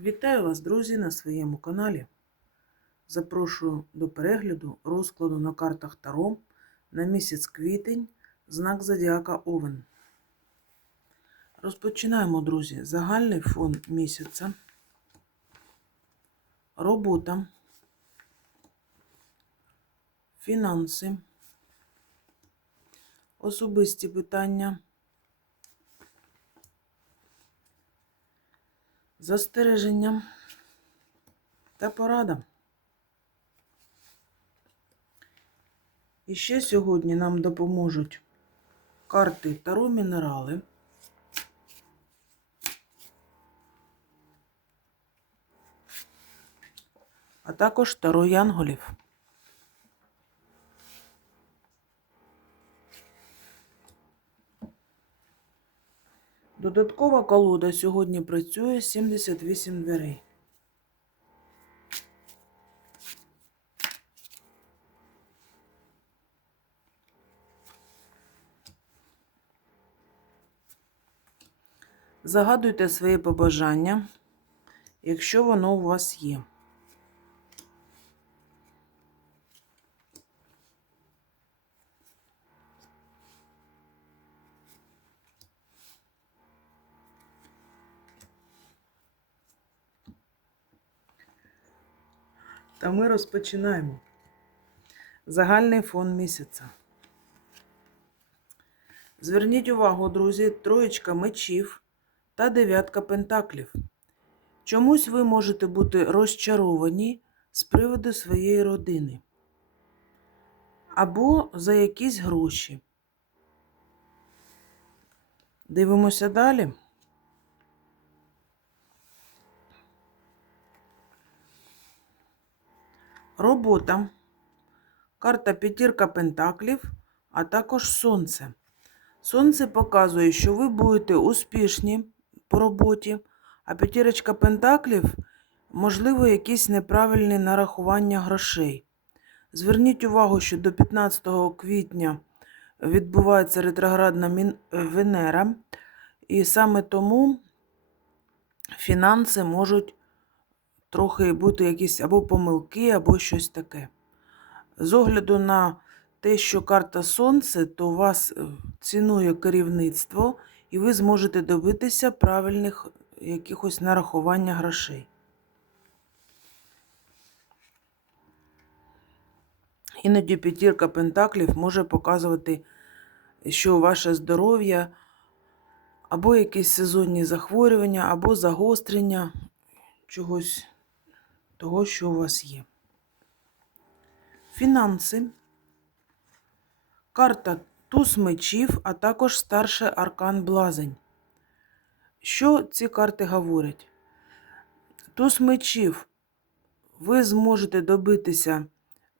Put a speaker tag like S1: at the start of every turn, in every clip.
S1: Вітаю вас, друзі, на своєму каналі. Запрошую до перегляду розкладу на картах Таро на місяць квітень, знак Зодіака Овен. Розпочинаємо, друзі, загальний фон місяця, робота, фінанси, особисті питання. Застереження та порадам. І ще сьогодні нам допоможуть карти Таро Мінерали. А також Таро Янголів. Додаткова колода сьогодні працює 78 дверей. Загадуйте свої побажання, якщо воно у вас є. Та ми розпочинаємо. Загальний фон місяця. Зверніть увагу, друзі, троєчка мечів та дев'ятка пентаклів. Чомусь ви можете бути розчаровані з приводу своєї родини. Або за якісь гроші. Дивимося далі. Робота. Карта п'ятірка пентаклів, а також сонце. Сонце показує, що ви будете успішні по роботі, а п'ятірочка пентаклів, можливо, якісь неправильні нарахування грошей. Зверніть увагу, що до 15 квітня відбувається ретроградна Венера, і саме тому фінанси можуть трохи бути якісь або помилки, або щось таке. З огляду на те, що карта Сонце, то вас е, цінує керівництво, і ви зможете добитися правильних якихось нарахування грошей. Іноді п'ятірка пентаклів може показувати, що ваше здоров'я або якісь сезонні захворювання, або загострення чогось того, що у вас є. Фінанси. Карта туз мечів, а також старший аркан Блазень. Що ці карти говорять? Туз мечів ви зможете добитися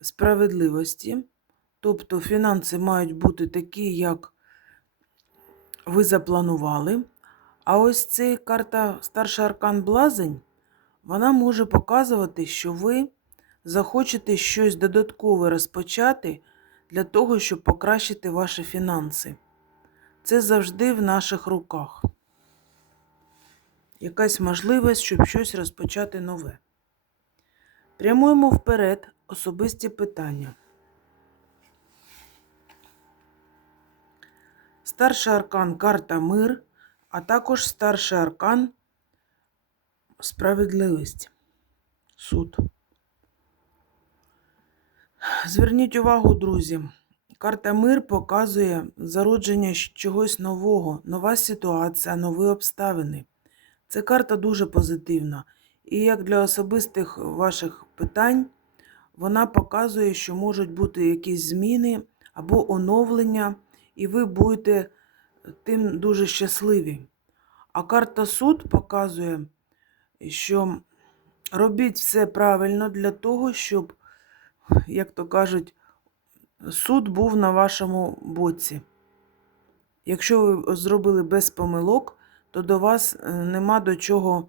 S1: справедливості, тобто фінанси мають бути такі, як ви запланували. А ось ця карта старший аркан Блазень, вона може показувати, що ви захочете щось додаткове розпочати для того, щоб покращити ваші фінанси. Це завжди в наших руках. Якась можливість, щоб щось розпочати нове. Прямуємо вперед особисті питання. Старший аркан карта мир, а також старший аркан справедливість. Суд. Зверніть увагу, друзі. Карта мир показує зародження чогось нового, нова ситуація, нові обставини. Це карта дуже позитивна. І як для особистих ваших питань, вона показує, що можуть бути якісь зміни або оновлення, і ви будете тим дуже щасливі. А карта суд показує, що робіть все правильно для того, щоб, як то кажуть, суд був на вашому боці. Якщо ви зробили без помилок, то до вас е, нема до чого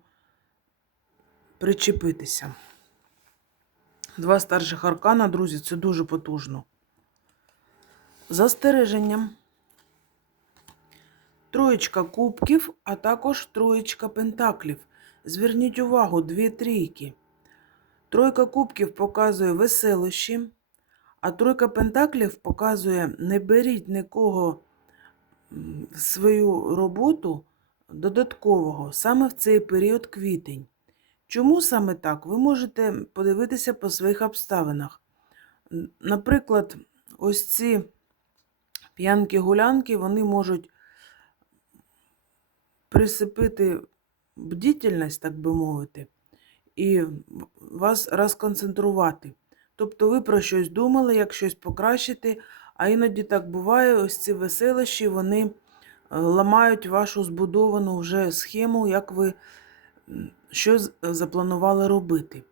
S1: причепитися. Два старших аркана, друзі, це дуже потужно. Застереження. Троєчка кубків, а також троєчка пентаклів. Зверніть увагу, дві трійки. Тройка кубків показує веселощі, а тройка пентаклів показує не беріть нікого в свою роботу додаткового саме в цей період квітень. Чому саме так? Ви можете подивитися по своїх обставинах. Наприклад, ось ці п'янки-гулянки, вони можуть присипити бдительність, так би мовити, і вас розконцентрувати. Тобто ви про щось думали, як щось покращити, а іноді так буває, ось ці веселощі, вони е, ламають вашу збудовану вже схему, як ви м, що запланували робити.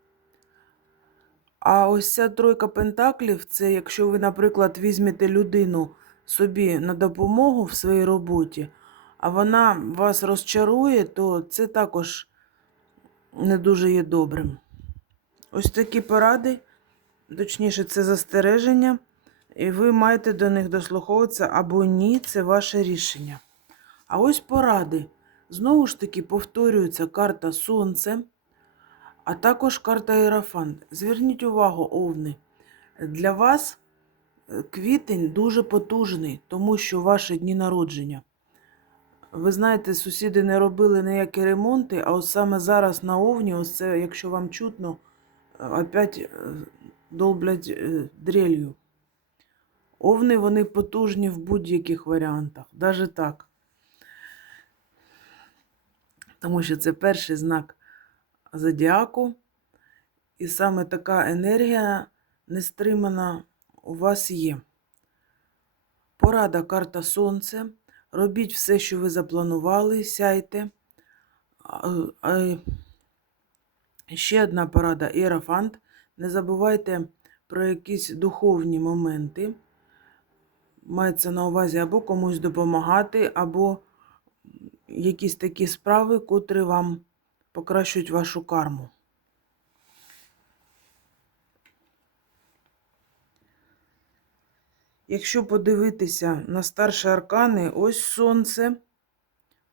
S1: А ось ця тройка пентаклів це якщо ви, наприклад, візьмете людину собі на допомогу в своїй роботі, а вона вас розчарує, то це також не дуже є добрим. Ось такі поради, точніше, це застереження, і ви маєте до них дослуховуватися або ні, це ваше рішення. А ось поради. Знову ж таки повторюється карта Сонце, а також карта Єрафант. Зверніть увагу, овни. Для вас квітень дуже потужний, тому що ваші дні народження. Ви знаєте, сусіди не робили ніякі ремонти, а от саме зараз на овні, ось це, якщо вам чутно, е, опять е, долблять е, дрелью. Овни вони потужні в будь-яких варіантах, навіть так. Тому що це перший знак зодіаку, і саме така енергія нестримана у вас є. Порада карта Сонце. Робіть все, що ви запланували, сяйте. Ще одна порада Іерафант. Не забувайте про якісь духовні моменти. Мається на увазі або комусь допомагати, або якісь такі справи, котрі вам покращують вашу карму. Якщо подивитися на старші аркани, ось сонце,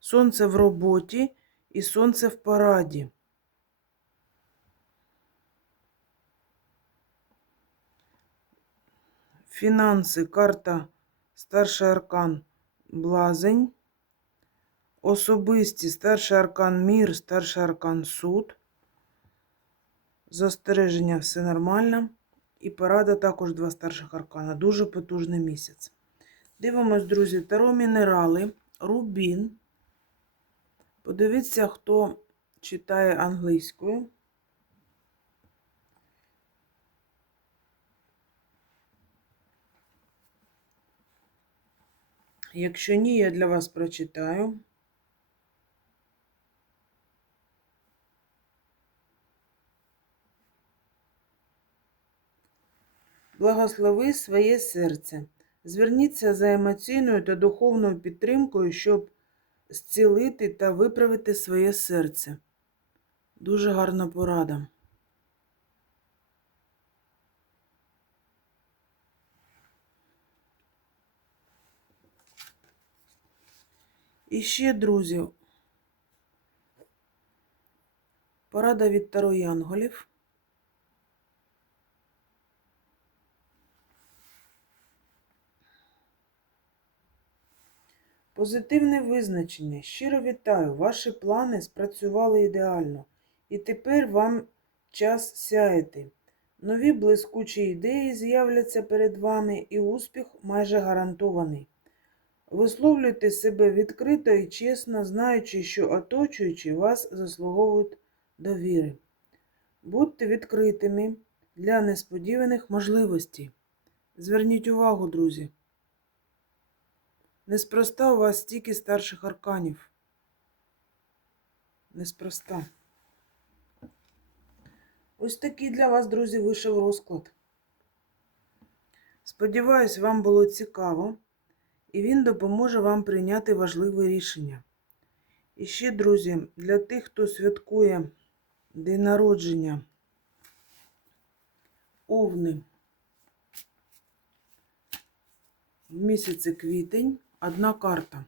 S1: сонце в роботі і сонце в параді. Фінанси, карта, старший аркан, блазень. Особисті, старший аркан мір, старший аркан суд. Застереження все нормально. І порада також два старших аркана. Дуже потужний місяць. Дивимось, друзі, таро мінерали, рубін. Подивіться, хто читає англійською. Якщо ні, я для вас прочитаю. Благослови своє серце. Зверніться за емоційною та духовною підтримкою, щоб зцілити та виправити своє серце. Дуже гарна порада. І ще, друзі, порада від Таро Янголів. Позитивне визначення. Щиро вітаю. Ваші плани спрацювали ідеально. І тепер вам час сяяти. Нові блискучі ідеї з'являться перед вами, і успіх майже гарантований. Висловлюйте себе відкрито і чесно, знаючи, що оточуючі вас заслуговують довіри. Будьте відкритими для несподіваних можливостей. Зверніть увагу, друзі. Неспроста у вас стільки старших арканів. Неспроста. Ось такий для вас, друзі, вийшов розклад. Сподіваюсь, вам було цікаво, і він допоможе вам прийняти важливе рішення. І ще, друзі, для тих, хто святкує день народження Овни в місяці квітень одна карта.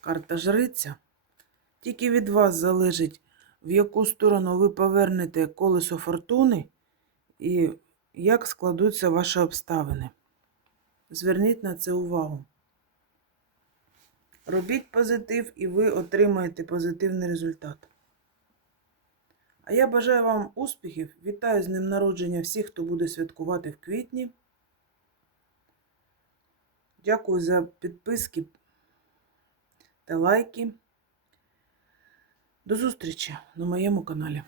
S1: Карта жриця. Тільки від вас залежить, в яку сторону ви повернете колесо фортуни і як складуться ваші обставини. Зверніть на це увагу. Робіть позитив, і ви отримаєте позитивний результат. А я бажаю вам успіхів. Вітаю з ним народження всіх, хто буде святкувати в квітні. Дякую за підписки та лайки. До зустрічі на моєму каналі.